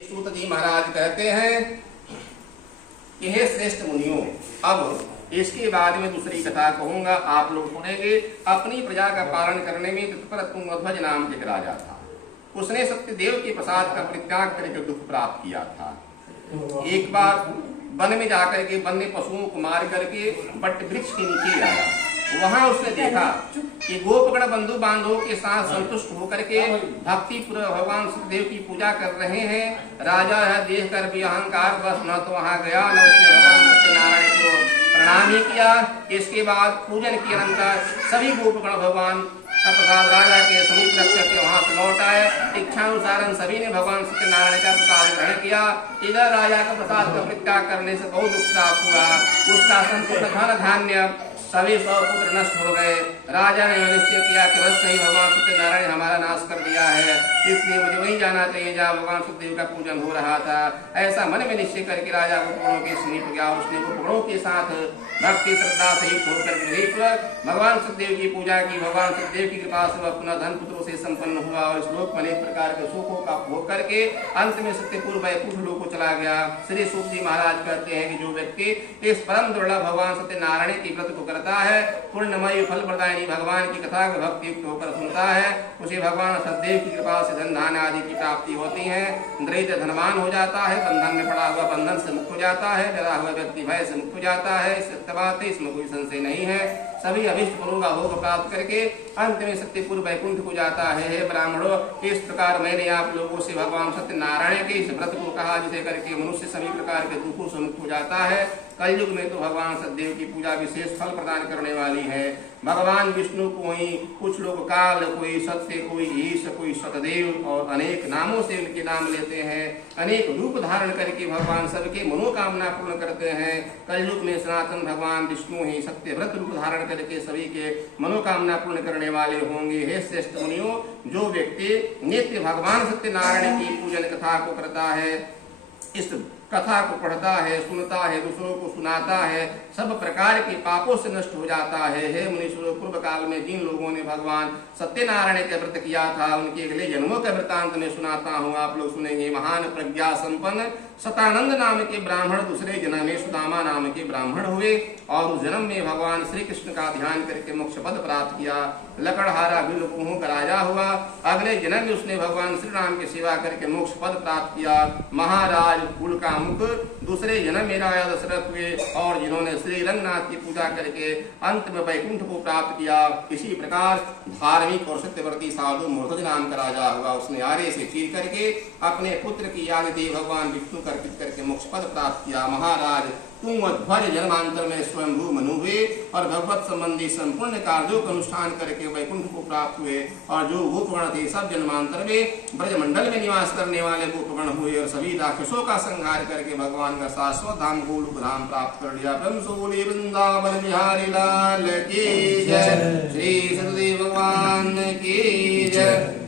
सूत जी महाराज कहते हैं कि हे श्रेष्ठ मुनियों, अब इसके बाद में दूसरी कथा कहूंगा, आप लोग सुनेंगे। अपनी प्रजा का पालन करने में तत्पर तुंगध्वज नाम के एक राजा था। उसने सत्यदेव के प्रसाद का परित्याग करके दुख प्राप्त किया था। एक बार वन में जाकर के वन्य पशुओं को मार करके बट वृक्ष के नीचे आया। वहां उसने देखा कि गोपगण बंधु बांधवों के साथ संतुष्ट होकर के भक्ति पूर्वक भगवान सत्यदेव की पूजा कर रहे हैं। राजा है देख कर भी अहंकार बस न तो वहां गया न उसने भगवान सत्यनारायण को प्रणाम ही किया। इसके बाद पूजन के अनंतर सभी गोपगण भगवान का प्रसाद राजा के समीप रख करके वहां से लौट आए। इच्छानुसार सभी ने भगवान सत्यनारायण का प्रसाद ग्रहण किया। इधर राजा का प्रसाद का परित्याग करने से बहुत दुख प्राप्त हुआ। उसका संपूर्ण धन धान्य सभी 100 पुत्र नष्ट हो गए। राजा ने निश्चय किया कि बस नहीं, भगवान सत्यनारायण ने हमारा नाश कर दिया है, इसलिए मुझे वहीं जाना चाहिए जहाँ भगवान सत्यदेव का पूजन हो रहा था। ऐसा मन में निश्चय करके राजा गोपगणों के समीप गया। उसने गोपगणों के साथ भक्ति श्रद्धा से युक्त होकर भगवान सत्यदेव की पूजा की। भगवान सत्यदेव की कृपा से वह अपना धन पुत्रों से संपन्न हुआ और इस लोक में अनेक प्रकार के सुखों का भोग करके अंत में सत्यपुर वैकुंठ लोक को चला गया। श्री सूत जी महाराज कहते हैं कि जो व्यक्ति इस परम दुर्लभ भगवान सत्यनारायण की व्रत को करता है, पूर्णमयी फल प्रदायिनी भगवान की कथा को भक्ति युक्त होकर सुनता है, उसे भगवान सत्यदेव की कृपा से धन धान्य आदि की प्राप्ति होती है। दरिद्र धनवान हो जाता है, बंधन में पड़ा हुआ बंधन से मुक्त हो जाता है, डरा हुआ व्यक्ति भय से मुक्त हो जाता है। सत्य बात है, इसमें कोई संशय नहीं है। सभी अभिष्ट फलों का भोग प्राप्त करके अंत में सत्यपुर वैकुंठ को जाता है। हे ब्राह्मणों, इस प्रकार मैंने आप लोगों से भगवान सत्यनारायण के इस व्रत को कहा, जिसे करके मनुष्य सभी प्रकार के दुखों से मुक्त हो जाता है। कलयुग में तो भगवान सत्यदेव की पूजा विशेष फल प्रदान करने वाली है। भगवान विष्णु को ही कुछ लोग काल, कोई सत्य, कोई ईश, कोई सतदेव और अनेक नामों से उनके नाम लेते हैं। अनेक रूप धारण करके भगवान सबके मनोकामना पूर्ण करते हैं। कलयुग में सनातन भगवान विष्णु ही सत्य व्रत रूप धारण करके सभी के मनोकामना पूर्ण करने वाले होंगे। हे श्रेष्ठ मुनियों, जो व्यक्ति नित्य भगवान सत्यनारायण की पूजन कथा को करता है, इस कथा को पढ़ता है, सुनता है, दूसरों को सुनाता है, सब प्रकार के पापों से नष्ट हो जाता है। हे मुनीश्वरों, पूर्व काल में जिन लोगों ने भगवान सत्यनारायण का व्रत किया था, उनके अगले जन्मों का वृत्तांत में सुनाता हूँ, आप लोग सुनेंगे। महान प्रज्ञा संपन्न सतानंद नाम के ब्राह्मण दूसरे जन्म में सुदामा नाम के ब्राह्मण हुए और उस जन्म में भगवान श्री कृष्ण का ध्यान करके मोक्ष पद प्राप्त किया। लकड़हारा बिल्कुहों का राजा हुआ। अगले जन्म में उसने भगवान श्री राम की सेवा करके मोक्ष पद प्राप्त किया। महाराज कुल का मुख दूसरे जन्म में राजा दशरथ हुए और जिन्होंने श्री रंगनाथ की पूजा करके अंत में वैकुंठ को प्राप्त किया। इसी प्रकार धार्मिक और सत्यव्रती साधु मूर्धज नाम का राजा हुआ। उसने आरे से चीर करके अपने पुत्र की याद दी, भगवान विष्णु अर्पित करके मोक्ष पद प्राप्त किया। महाराज तुंगध्वज जन्मांतर में स्वयंभू मनु हुए और भगवत संबंधी संपूर्ण कार्यों का अनुष्ठान करके वैकुंठ को प्राप्त हुए। और जो गोपगण थे सब जन्मांतर में ब्रजमंडल में निवास करने वाले गोपगण हुए और सभी राक्षसों का संहार करके भगवान का शाश्वत धाम गोलोक धाम प्राप्त कर लिया। ब्रह्म सोले वृंदावन बिहारी लाल की जय, श्री सतदेव भगवान की जय।